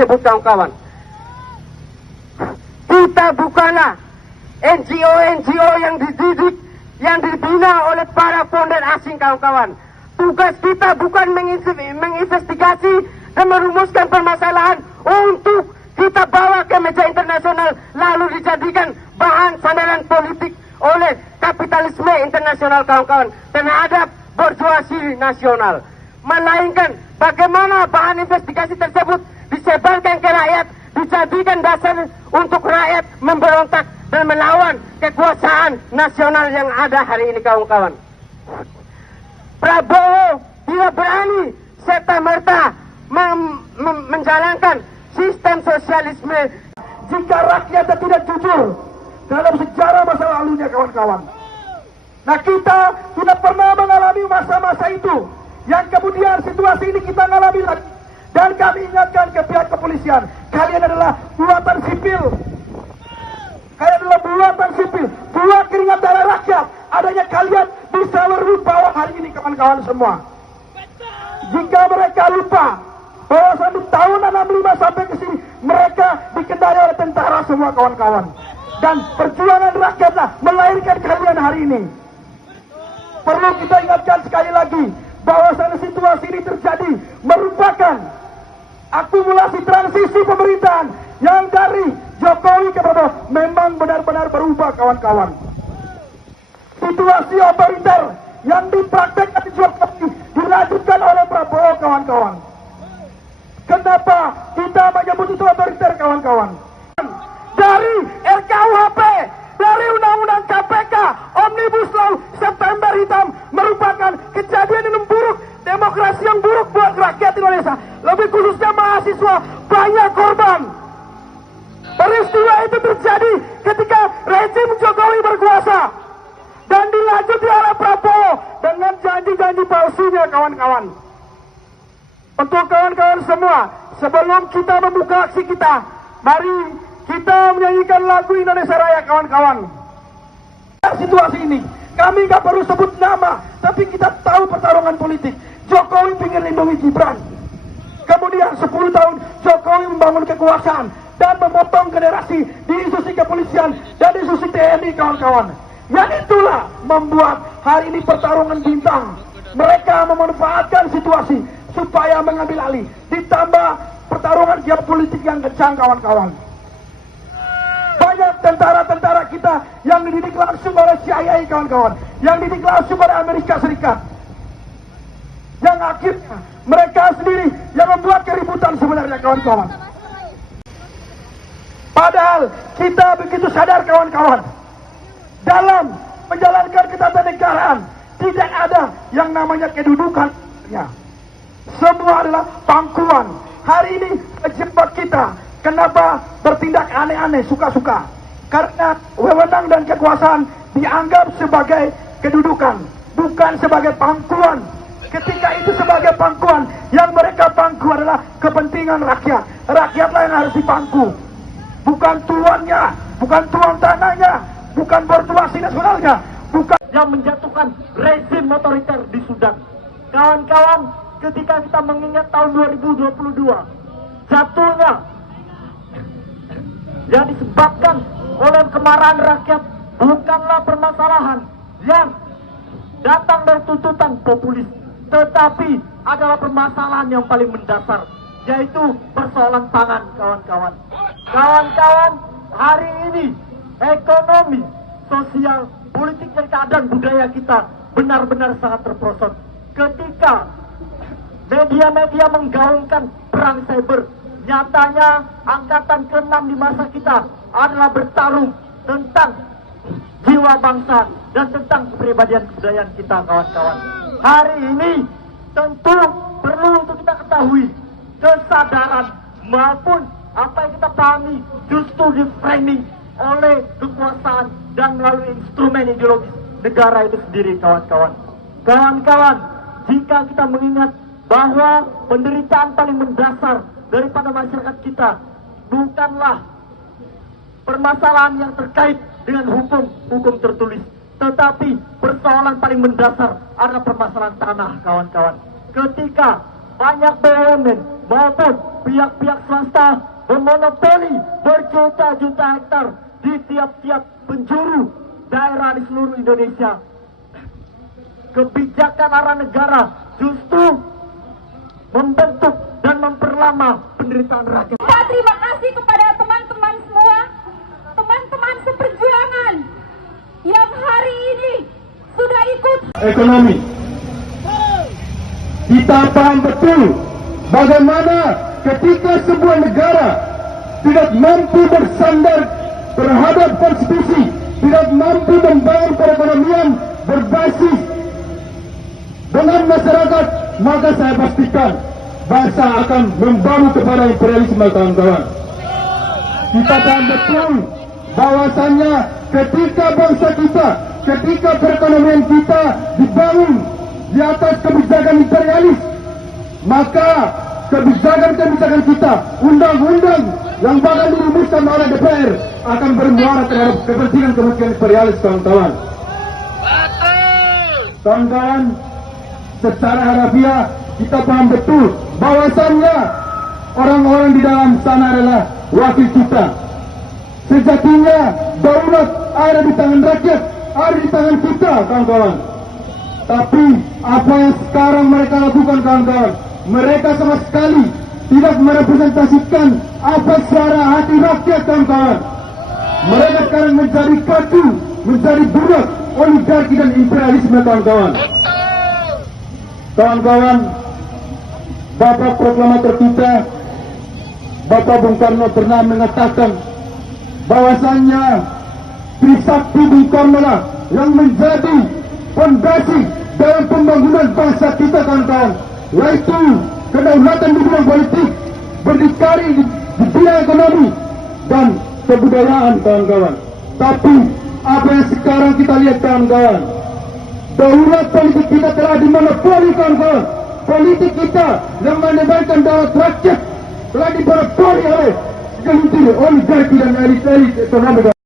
tersebut, kawan-kawan. Kita bukanlah NGO yang dididik, yang dibina oleh para founder asing, kawan-kawan. Tugas kita bukan menginvestigasi dan merumuskan permasalahan untuk kita bawa ke meja internasional lalu dijadikan bahan sandaran politik oleh kapitalisme internasional, kawan-kawan, terhadap bourgeoisie nasional. Melainkan bagaimana bahan investigasi tersebut disebarkan ke rakyat, dijadikan dasar untuk rakyat memberontak dan melawan kekuasaan nasional yang ada hari ini, kawan-kawan. Prabowo tidak berani serta-merta menjalankan sistem sosialisme jika rakyatnya tidak jujur dalam sejarah masa lalunya, kawan-kawan. Nah, kita tidak pernah mengalami masa-masa itu, yang kemudian situasi ini kita alami lagi. Dan kami ingatkan ke pihak kepolisian, kalian adalah buatan sipil. Kalian adalah buatan sipil, buat keringat darah rakyat. Adanya kalian bisa merubah hari ini, kawan-kawan semua. Jika mereka lupa bahwa di tahun 65 sampai ke sini mereka dikendali oleh tentara semua, kawan-kawan. Dan perjuangan rakyatlah melahirkan kalian hari ini. Perlu kita ingatkan sekali lagi bahwa situasi ini terjadi merupakan akumulasi transisi pemerintahan yang dari Jokowi ke Prabowo memang benar-benar berubah, kawan-kawan. Situasi otoriter yang dipraktekkan di Jokowi dilanjutkan oleh Prabowo, kawan-kawan. Kenapa kita menyebut itu otoriter, kawan-kawan? Dari RKUHP, dari Undang-Undang KPK, Omnibus Law, September Hitam merupakan kejadian yang buruk, demokrasi yang buruk buat rakyat Indonesia, lebih khususnya mahasiswa, banyak korban. Peristiwa itu terjadi ketika rezim Jokowi berkuasa dan dilanjuti oleh Prabowo dengan janji-janji palsunya, kawan-kawan. Untuk kawan-kawan semua, sebelum kita membuka aksi kita, mari kita menyanyikan lagu Indonesia Raya, kawan-kawan. Situasi ini, kami nggak perlu sebut nama, tapi kita tahu pertarungan politik. Jokowi ingin lindungi Gibran. Kemudian 10 tahun Jokowi membangun kekuasaan dan memotong generasi di institusi kepolisian dan di institusi TNI, kawan-kawan. Yang itulah membuat hari ini pertarungan bintang. Mereka memanfaatkan situasi supaya mengambil alih. Ditambah pertarungan geopolitik yang kencang, kawan-kawan. Banyak tentara-tentara kita yang dididik langsung oleh CIA, kawan-kawan. Yang dididik langsung oleh Amerika Serikat. Yang akhirnya mereka sendiri yang membuat keributan sebenarnya, kawan-kawan. Padahal kita begitu sadar, kawan-kawan, dalam menjalankan ketatanegaraan tidak ada yang namanya kedudukan. Semua adalah pangkuan. Hari ini pejabat kita kenapa bertindak aneh-aneh, suka-suka? Karena wewenang dan kekuasaan dianggap sebagai kedudukan, bukan sebagai pangkuan. Ketika itu sebagai pangkuan, yang mereka pangku adalah kepentingan rakyat. Rakyatlah yang harus dipangku, bukan tuannya, bukan tuan tanahnya, bukan bourgeoisie nasionalnya, bukan yang menjatuhkan rezim otoriter di Sudan. Kawan-kawan, ketika kita mengingat tahun 2022, jatuhnya yang disebabkan oleh kemarahan rakyat bukanlah permasalahan yang datang dari tuntutan populis, tetapi adalah permasalahan yang paling mendasar, yaitu persoalan pangan, kawan-kawan. Kawan-kawan, hari ini ekonomi, sosial, politik, dan keadaan budaya kita benar-benar sangat terprosot. Ketika media-media menggaungkan perang cyber, nyatanya angkatan ke-6 di masa kita adalah bertarung tentang jiwa bangsa dan tentang kepribadian kebudayaan kita, kawan-kawan. Hari ini tentu perlu untuk kita ketahui kesadaran maupun apa yang kita pahami justru di framing oleh kekuasaan dan melalui instrumen ideologis negara itu sendiri, kawan-kawan. Kawan-kawan, jika kita mengingat bahwa penderitaan paling mendasar daripada masyarakat kita bukanlah permasalahan yang terkait dengan hukum tertulis, tetapi persoalan paling mendasar adalah permasalahan tanah, kawan-kawan. Ketika banyak BUMN maupun pihak-pihak swasta memonopoli berjuta-juta hektar di tiap-tiap penjuru daerah di seluruh Indonesia. Kebijakan arah negara justru membentuk dan memperlama penderitaan rakyat. Terima kasih kepada teman-teman semua, teman-teman seperjuangan yang hari ini sudah ikut. Ekonomi. Kita paham betul bagaimana ketika sebuah negara tidak mampu bersandar terhadap konstitusi, tidak mampu membangun perekonomian berbasis dengan masyarakat, maka saya pastikan bangsa akan membawa kepada imperialisme, kawan-kawan. Kita paham betul bahwasannya ketika bangsa kita, ketika perekonomian kita dibangun di atas kebijakan imperialis, maka kebijakan-kebijakan kita, undang-undang yang bakal dirumuskan oleh DPR akan bermuara terhadap kepentingan imperialis, kawan-kawan. Kawan-kawan, secara harafiah kita paham betul bahwasannya orang-orang di dalam sana adalah wakil kita. Sejatinya daulat ada di tangan rakyat, ada di tangan kita, kawan-kawan. Tapi apa yang sekarang mereka lakukan, kawan-kawan, mereka sama sekali tidak merepresentasikan apa suara hati rakyat, kawan-kawan. Mereka sekarang menjadi katu, menjadi budak oligarki dan imperialisme, kawan-kawan. Kawan-kawan, Bapak Proklamator kita, Bapak Bung Karno pernah mengatakan bahwasannya Trisakti Bung Karno lah yang menjadi fondasi dalam pembangunan bangsa kita, kawan-kawan, yaitu kedaulatan di bidang politik, berdikari di bidang ekonomi dan kebudayaan, kawan-kawan. Tapi apa yang sekarang kita lihat, kawan-kawan, daulat politik kita telah dimonopoli, kawan-kawan. Politik kita yang menembakkan daulat rakyat telah dimonopoli oleh segelintir oligarki dan elit-elit ekonomi.